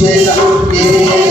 Yes, yeah.